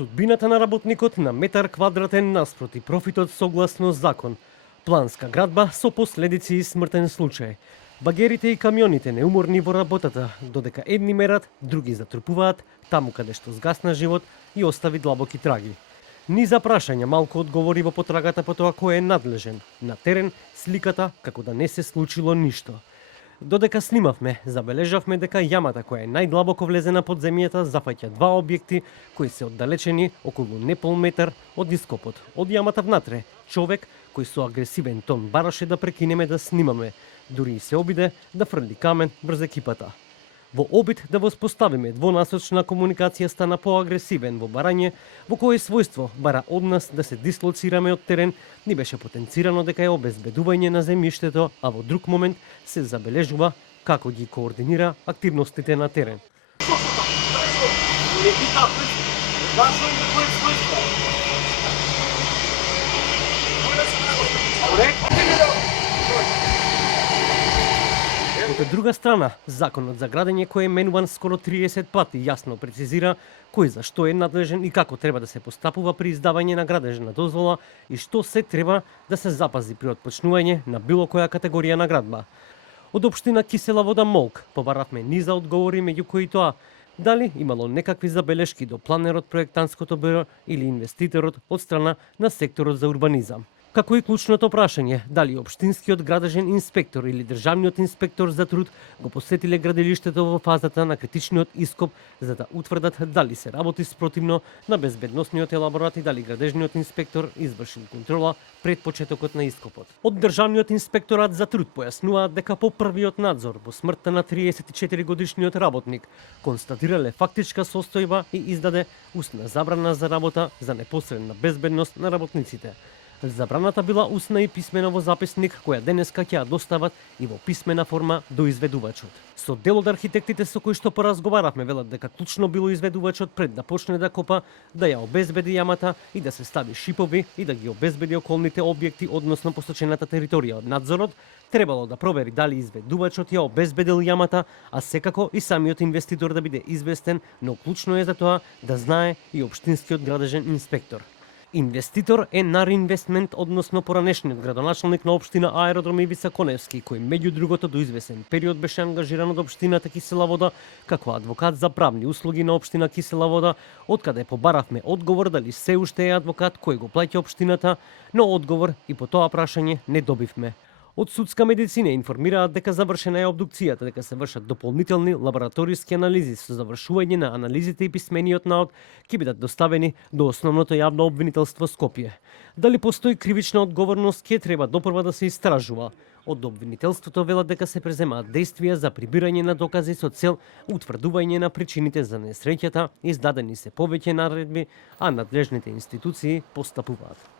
Судбината на работникот на метар квадратен наспроти профитот согласно закон. Планска градба со последици и смртен случај. Багерите и камионите неуморни во работата, додека едни мерат, други затрупуваат, таму каде што згасна живот и остави длабоки траги. Ни за прашања малку одговори во потрагата по тоа кој е надлежен. На терен сликата како да не се случило ништо. Додека снимавме, забележавме дека јамата која е најдлабоко влезена под земјата зафаќа два објекти кои се оддалечени околу непол метар од ископот. Од јамата внатре, човек кој со агресивен тон бараше да прекинеме да снимаме, дури и се обиде да фрли камен врз екипата. Во обид да воспоставиме двонасочна комуникација стана поагресивен во барање, во кое својство бара од нас да се дислоцираме од терен, ни беше потенцирано дека е обезбедување на земјиштето, а во друг момент се забележува како ги координира активностите на терен. Од друга страна, законот за градење кој е менуван скоро 30 пати јасно прецизира кој за што е надлежен и како треба да се постапува при издавање на градежна дозвола и што се треба да се запази при отпочнување на било која категорија на градба. Од општина Кисела Вода Молк побаравме низа одговори, меѓу кои тоа дали имало некакви забелешки до планерот, проектантското бюро или инвеститорот од страна на секторот за урбанизам. Како и клучното прашање, дали општинскиот градежен инспектор или државниот инспектор за труд го посетиле градилиштето во фазата на критичниот ископ за да утврдат дали се работи спротивно на безбедносниот елаборат и дали градежниот инспектор извршил контрола пред почетокот на ископот. Од државниот инспекторат за труд појаснуваат дека по првиот надзор во смртта на 34 годишниот работник констатирале фактичка состојба и издаде устна забрана за работа за непосредна безбедност на работниците. Забраната била устна и писмена во записник, која денеска ќе ја достават и во писмена форма до изведувачот. Со дел од архитектите со кои што поразговаравме велат дека клучно било изведувачот пред да почне да копа, да ја обезбеди јамата и да се стави шипови и да ги обезбеди околните објекти, односно посочената територија. Надзорот требало да провери дали изведувачот ја обезбедил јамата, а секако и самиот инвеститор да биде известен, но клучно е за тоа да знае и општинскиот градежен инспектор. Инвеститор е Нар Инвестмент, односно поранешниот градоначалник на општина Аеродром Ивица Коневски, кој меѓу другото до извесен период беше ангажиран од општината Кисела Вода како адвокат за правни услуги на општина Кисела Вода, откаде побаравме одговор дали се уште е адвокат кој го плаќа општината, но одговор и по тоа прашање не добивме. Од судска медицина информираат дека завршена е обдукцијата, дека се вршат дополнителни лабораториски анализи со завршување на анализите и писмениот наод ќе бидат доставени до основното јавно обвинителство Скопје. Дали постои кривична одговорност ќе треба допрва да се истражува. Од обвинителството велат дека се преземаат действија за прибирање на докази со цел утврдување на причините за несреќата, издадени се повеќе наредби, а надлежните институции постапуваат.